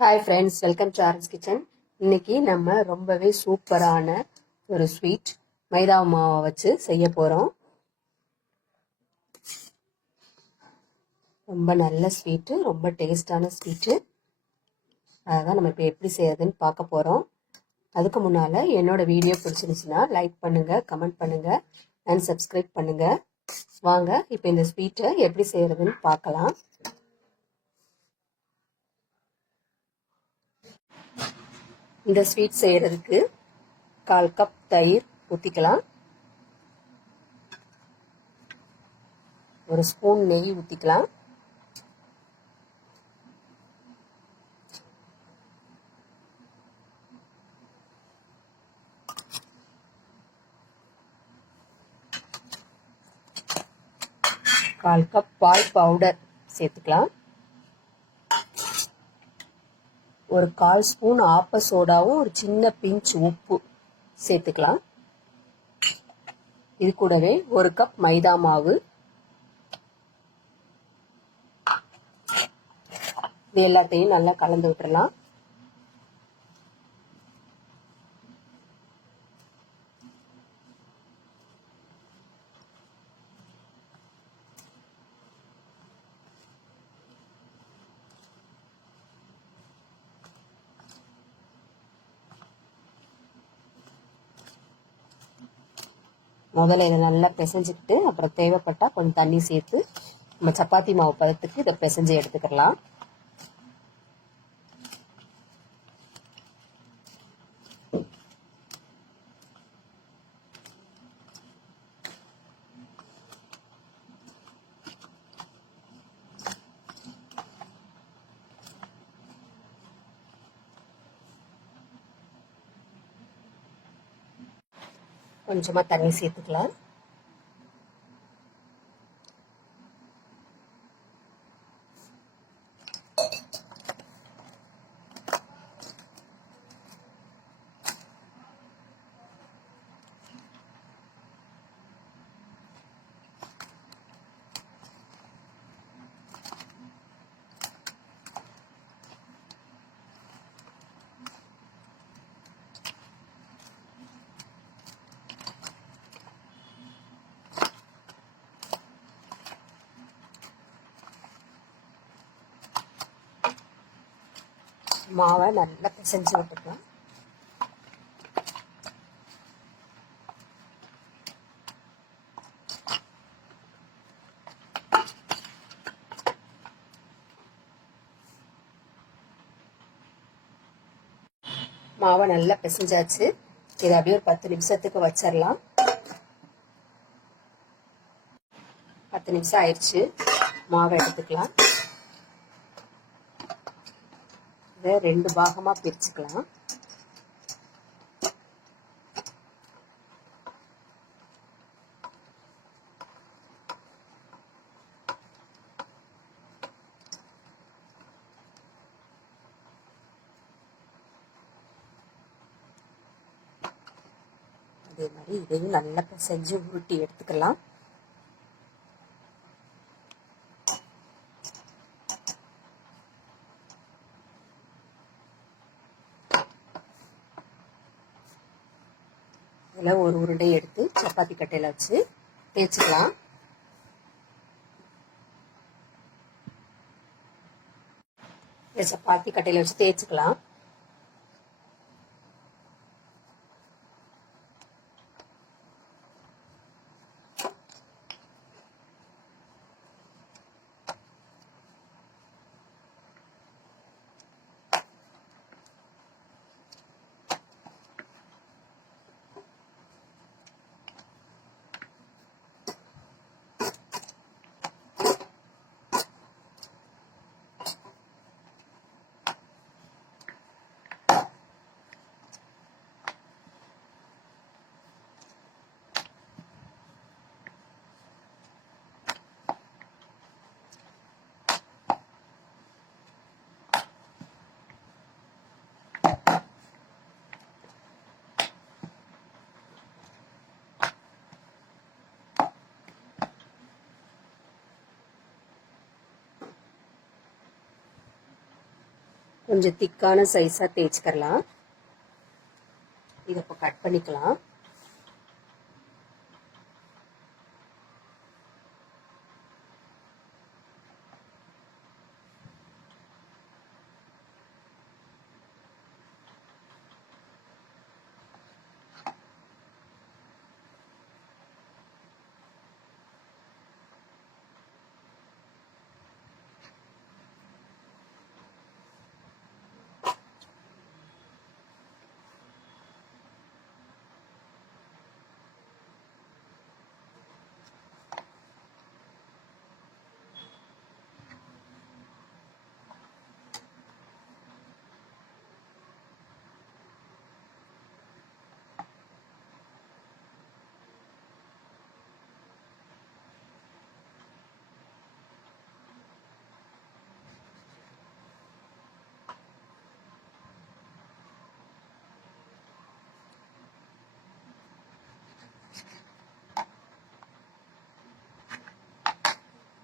Hi friends welcome to Aaron's kitchen இன்னைக்கு நம்ம ரொம்பவே சூப்பரான ஒரு ஸ்வீட் மைதா மாவை வச்சு செய்ய போகிறோம் ரொம்ப நல்ல ஸ்வீட்டு ரொம்ப டேஸ்டான ஸ்வீட்டு அதான் நம்ம இப்போ எப்படி செய்யறதுன்னு பார்க்க போகிறோம் அதுக்கு முன்னால் என்னோட வீடியோ பிடிச்சிருந்துச்சுன்னா லைக் பண்ணுங்கள் கமெண்ட் பண்ணுங்கள் அண்ட் சப்ஸ்கிரைப் பண்ணுங்கள் வாங்க இப்போ இந்த ஸ்வீட்டை எப்படி செய்கிறதுன்னு பார்க்கலாம். இந்த ஸ்வீட் செய்யறதுக்கு கால் கப் தயிர் ஊற்றிக்கலாம் ஒரு ஸ்பூன் நெய் ஊற்றிக்கலாம் கால் கப் பால் பவுடர் சேர்த்துக்கலாம். ஒரு கால் ஸ்பூன் ஆப்ப சோடாவும் ஒரு சின்ன பிஞ்ச் உப்பு சேர்த்துக்கலாம். இது கூடவே ஒரு கப் மைதா மாவு. இது எல்லாத்தையும் நல்லா கலந்து விட்டுறலாம். முதல்ல இதை நல்லா பிசைஞ்சிக்கிட்டு அப்புறம் தேவைப்பட்டால் கொஞ்சம் தண்ணி சேர்த்து நம்ம சப்பாத்தி மாவு பதத்துக்கு இதை பிசைஞ்சு எடுத்துக்கலாம் கொஞ்சமாக தண்ணி சேர்த்துக்கலாம். மாவை நல்லா பிசைஞ்சு விட்டுக்கலாம். மாவை நல்லா பிசைஞ்சாச்சு. இதை அப்படியே ஒரு பத்து நிமிஷத்துக்கு வச்சிடலாம் பத்து நிமிஷம் ஆயிடுச்சு. மாவை எடுத்துக்கலாம். இதை ரெண்டு பாகமாக பிரிச்சுக்கலாம். அதே மாதிரி இதையும் நல்லா செஞ்சு உருட்டி எடுத்துக்கலாம். இதில் ஒரு உருண்டை எடுத்து சப்பாத்தி கட்டையில் வச்சு தேய்ச்சிக்கலாம். சப்பாத்தி கட்டையில் வச்சு தேய்ச்சிக்கலாம். கொஞ்சம் திக்கான சைஸாக தேய்ச்சிக்கிறலாம். இதை இப்போ கட் பண்ணிக்கலாம்.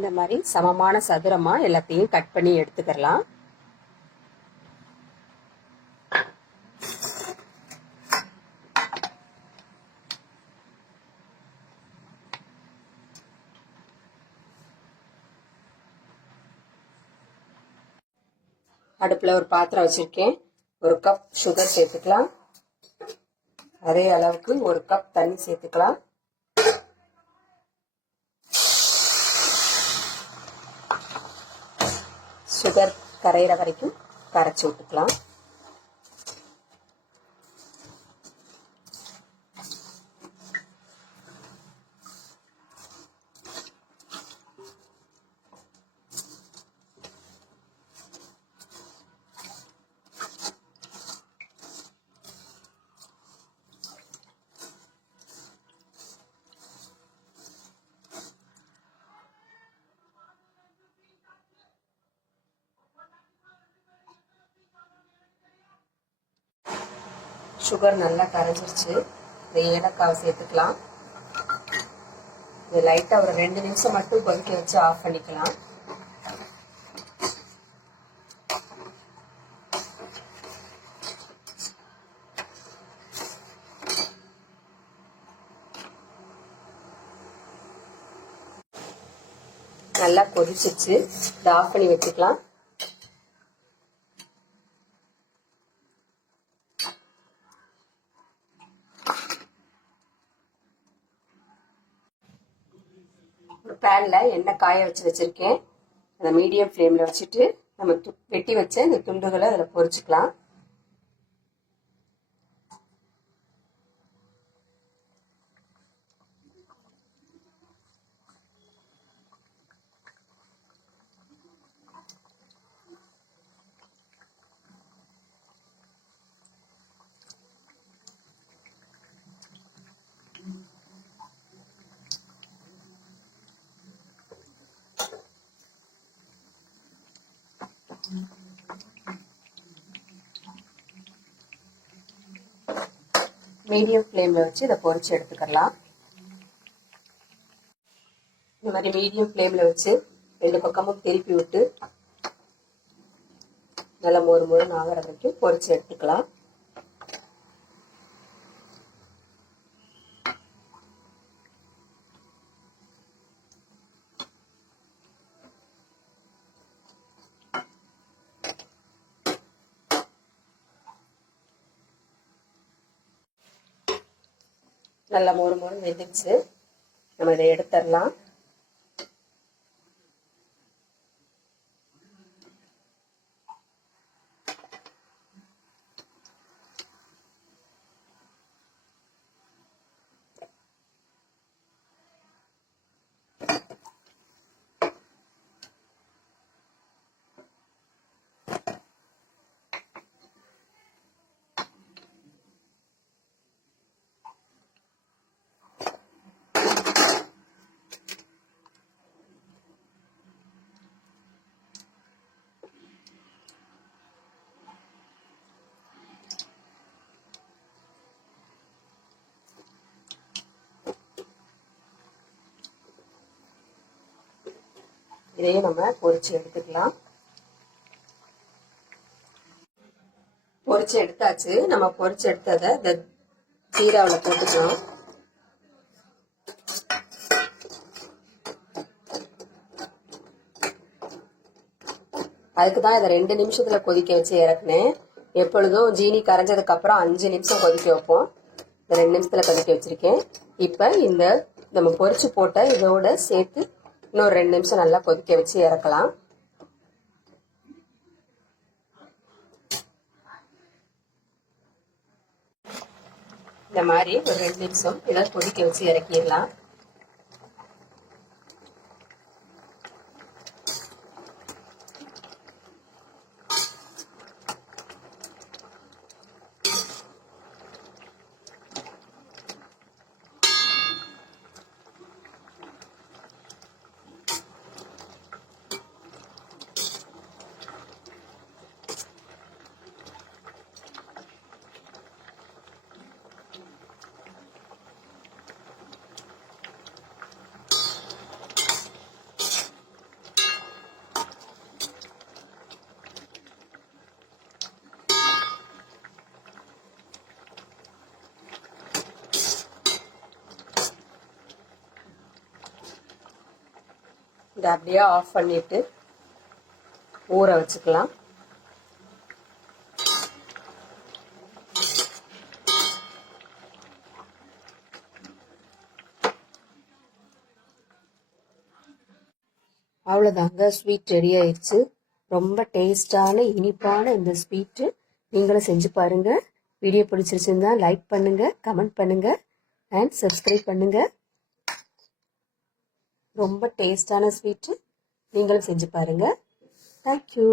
இந்த மாதிரி சமமான சதுரமா எல்லாத்தையும் கட் பண்ணி எடுத்துக்கலாம் அடுப்பில் ஒரு பாத்திரம் வச்சுருக்கேன். ஒரு கப் சுகர் சேர்த்துக்கலாம். அதே அளவுக்கு ஒரு கப் தண்ணி சேர்த்துக்கலாம் சுகர் கரையிற வரைக்கும் கரைச்சி விட்டுக்கலாம். சுகர் நல்லா கரைஞ்சிருச்சு. இந்த ஏலக்காவை சேர்த்துக்கலாம். இது லைட்டாக ஒரு ரெண்டு நிமிஷம் மட்டும் கொதிக்க வச்சு ஆஃப் பண்ணிக்கலாம். நல்லா கொதிச்சிச்சு இதை ஆஃப் பண்ணி வச்சுக்கலாம். ஒரு பேனில் எண்ணெய் காய வச்சு வச்சுருக்கேன். அதை மீடியம் ஃப்ளேமில் வச்சுட்டு நம்ம து வெட்டி வச்ச இந்த துண்டுகளை அதில் பொறிச்சிக்கலாம். மீடியம் ஃப்ளேமில் வச்சு இதை பொறிச்சு எடுத்துக்கலாம். இந்த மாதிரி மீடியம் ஃப்ளேமில் வச்சு ரெண்டு பக்கமும் திருப்பி விட்டு நல்லா மொறு மொறுன்னு ஆகிற வரைக்கும் பொரிச்சு எடுத்துக்கலாம். நல்லா மொறு மொறு வெந்துச்சு நம்ம இதை எடுத்துடலாம். இதையும் நம்ம பொரிச்சு எடுத்துக்கலாம். பொரிச்சு எடுத்தாச்சு. நம்ம பொரிச்சு எடுத்ததை இந்த ஜீராவில் போட்டுக்கலாம். அதுக்கு தான் இதை ரெண்டு நிமிஷத்துல கொதிக்க வச்சு இறக்குனேன். எப்பொழுதும் ஜீனி கரைஞ்சதுக்கு அப்புறம் அஞ்சு நிமிஷம் கொதிக்க வைப்போம். இந்த ரெண்டு நிமிஷத்துல கொதிக்க வச்சிருக்கேன். இப்போ இந்த நம்ம பொரிச்சு போட்ட இதோட சேர்த்து இன்னொரு ரெண்டு நிமிஷம் நல்லா கொதிக்க வச்சு இறக்கலாம். இந்த மாதிரி ஒரு ரெண்டு நிமிஷம் இதை கொதிக்க வச்சு இறக்கிடலாம். இதை அப்படியே ஆஃப் பண்ணிட்டு ஊற வச்சுக்கலாம். அவ்வளோதாங்க ஸ்வீட் ரெடி ஆயிடுச்சு. ரொம்ப டேஸ்டான இனிப்பான இந்த ஸ்வீட்டு நீங்களும் செஞ்சு பாருங்கள் வீடியோ பிடிச்சிருச்சுன்னா லைக் பண்ணுங்கள் கமெண்ட் பண்ணுங்கள் அண்ட் சப்ஸ்கிரைப் பண்ணுங்கள் ரொம்ப டேஸ்டான ஸ்வீட்டு. நீங்களும் செஞ்சு பாருங்கள் தேங்க்யூ